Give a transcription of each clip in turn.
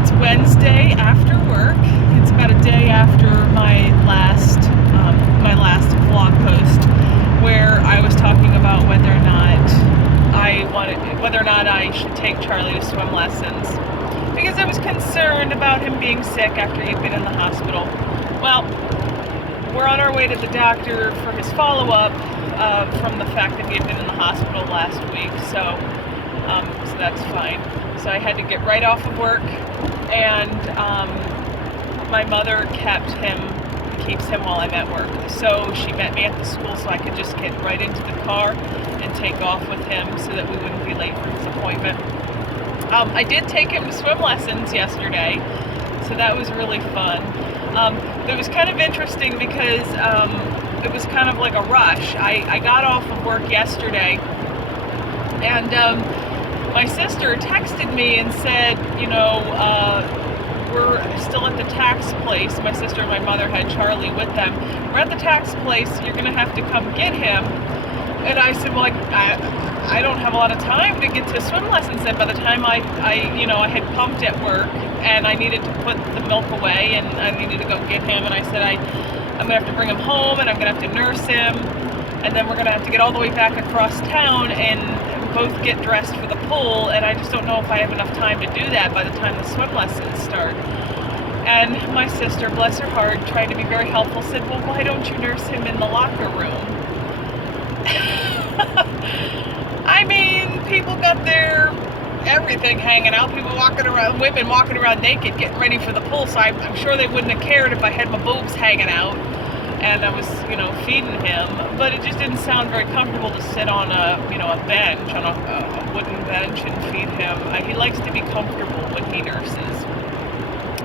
It's Wednesday after work. It's about a day after my last vlog post, where I was talking about whether or not I should take Charlie to swim lessons, because I was concerned about him being sick after he'd been in the hospital. Well, we're on our way to the doctor for his follow-up from the fact that he had been in the hospital last week, so that's fine. So I had to get right off of work, and my mother keeps him while I'm at work. So she met me at the school so I could just get right into the car and take off with him so that we wouldn't be late for his appointment. I did take him to swim lessons yesterday, so that was really fun. It was kind of interesting because it was kind of like a rush. I got off of work yesterday, and my sister texted me and said, we're still at the tax place. My sister and my mother had Charlie with them. We're at the tax place. You're going to have to come get him. And I said, well, I don't have a lot of time to get to swim lessons. And by the time I had pumped at work, and I needed to put the milk away, and I needed to go get him. And I said, I'm going to have to bring him home, and I'm going to have to nurse him. And then we're going to have to get all the way back across town and both get dressed for the pool, and I just don't know if I have enough time to do that by the time the swim lessons start. And my sister, bless her heart, trying to be very helpful, said, well, why don't you nurse him in the locker room? I mean, people got their everything hanging out, women walking around naked getting ready for the pool, so I'm sure they wouldn't have cared if I had my boobs hanging out and I was, feeding him, but it just didn't sound very comfortable to sit on a bench, on a wooden bench and feed him. He likes to be comfortable when he nurses.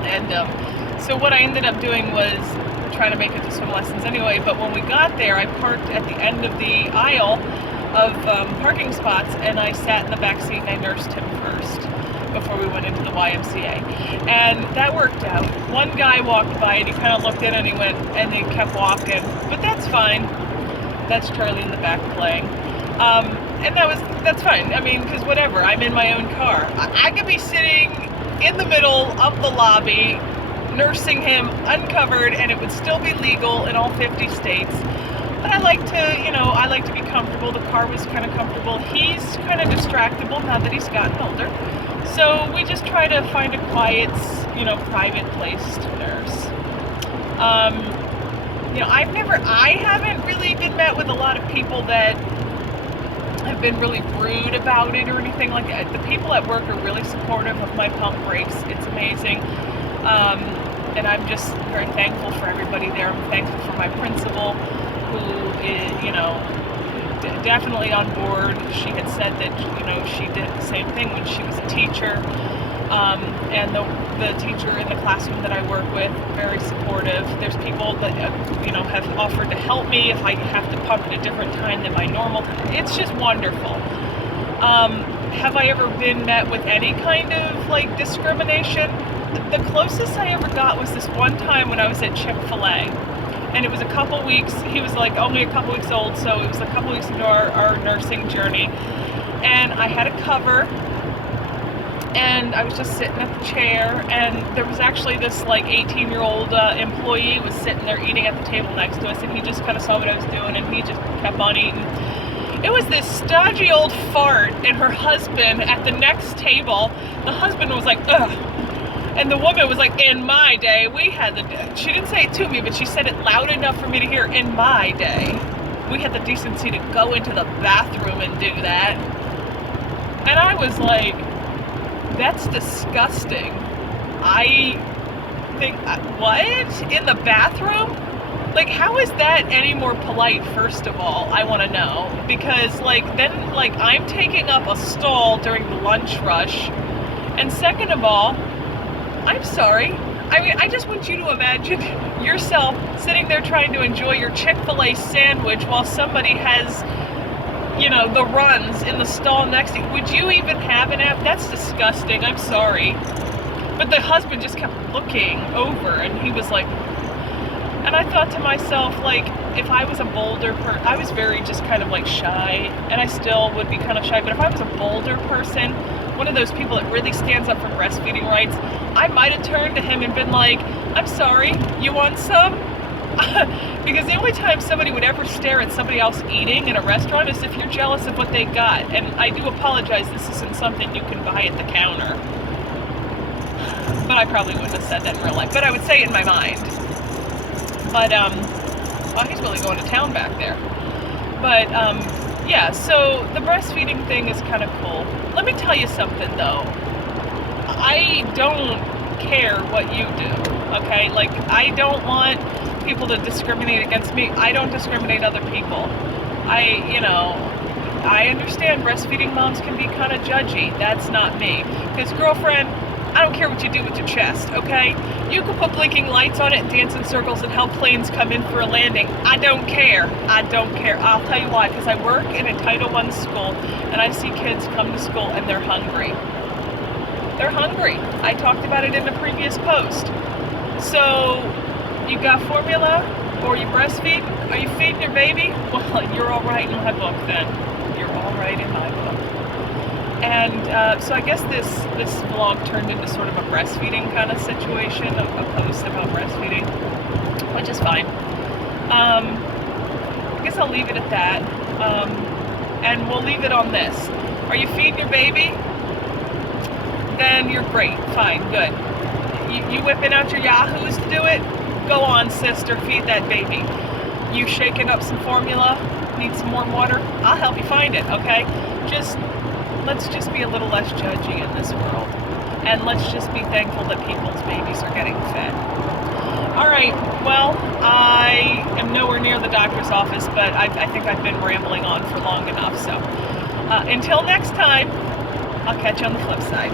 And so what I ended up doing was trying to make it to swim lessons anyway, but when we got there, I parked at the end of the aisle of parking spots, and I sat in the back seat and I nursed him first before we went into the YMCA, and that worked out. One guy walked by and he kind of looked at it and he went, and he kept walking, but that's fine. That's Charlie in the back playing, and that's fine. I mean, because whatever, I'm in my own car. I could be sitting in the middle of the lobby nursing him uncovered, and it would still be legal in all 50 states. But I like to be comfortable. The car was kind of comfortable. He's kind of distractible now that he's gotten older. So we just try to find a quiet, private place to nurse. I haven't really been met with a lot of people that have been really rude about it or anything like that. The people at work are really supportive of my pump breaks. It's amazing. And I'm just very thankful for everybody there. I'm thankful for my principal, who is, definitely on board. She had said that, she did the same thing when she was a teacher. And the teacher in the classroom that I work with, very supportive. There's people that, have offered to help me if I have to pump at a different time than my normal time. It's just wonderful. Have I ever been met with any kind of, discrimination? The closest I ever got was this one time when I was at Chick-fil-A. And it was a couple weeks, he was only a couple weeks old, so it was a couple weeks into our nursing journey. And I had a cover, and I was just sitting at the chair, and there was actually this 18-year-old employee was sitting there eating at the table next to us, and he just kind of saw what I was doing, and he just kept on eating. It was this stodgy old fart, and her husband at the next table, the husband was like, ugh. And the woman was like, in my day, she didn't say it to me, but she said it loud enough for me to hear, in my day, we had the decency to go into the bathroom and do that. And I was like, that's disgusting. I think, what? In the bathroom? How is that any more polite, first of all? I want to know. Because, then I'm taking up a stall during the lunch rush. And second of all, I'm sorry. I mean, I just want you to imagine yourself sitting there trying to enjoy your Chick-fil-A sandwich while somebody has, the runs in the stall next to you. Would you even have an app? That's disgusting. I'm sorry. But the husband just kept looking over, and he was like, and I thought to myself, if I was a bolder person, I was very just kind of shy, and I still would be kind of shy, but if I was a bolder person, one of those people that really stands up for breastfeeding rights, I might have turned to him and been like, I'm sorry, you want some? Because the only time somebody would ever stare at somebody else eating in a restaurant is if you're jealous of what they got. And I do apologize, this isn't something you can buy at the counter. But I probably wouldn't have said that in real life. But I would say it in my mind. But, well, he's really going to town back there. But, yeah, so the breastfeeding thing is kind of cool. Let me tell you something, though. I don't care what you do, okay? Like, I don't want people to discriminate against me. I don't discriminate other people. I understand breastfeeding moms can be kind of judgy. That's not me. Because, girlfriend, I don't care what you do with your chest, okay? You can put blinking lights on it and dance in circles and help planes come in for a landing. I don't care. I don't care. I'll tell you why. Because I work in a Title I school, and I see kids come to school and they're hungry. They're hungry. I talked about it in a previous post. So, you got formula? Or you breastfeed? Are you feeding your baby? Well, you're all right in my book then. You're all right in my book. And so I guess this vlog turned into sort of a breastfeeding kind of situation, a post about breastfeeding, which is fine. I guess I'll leave it at that. And we'll leave it on this. Are you feeding your baby? Then you're great. Fine. Good. You whipping out your yahoos to do it? Go on, sister. Feed that baby. You shaking up some formula? Need some more water? I'll help you find it, okay? Let's just be a little less judgy in this world. And let's just be thankful that people's babies are getting fed. Alright, well, I am nowhere near the doctor's office, but I think I've been rambling on for long enough. So, until next time, I'll catch you on the flip side.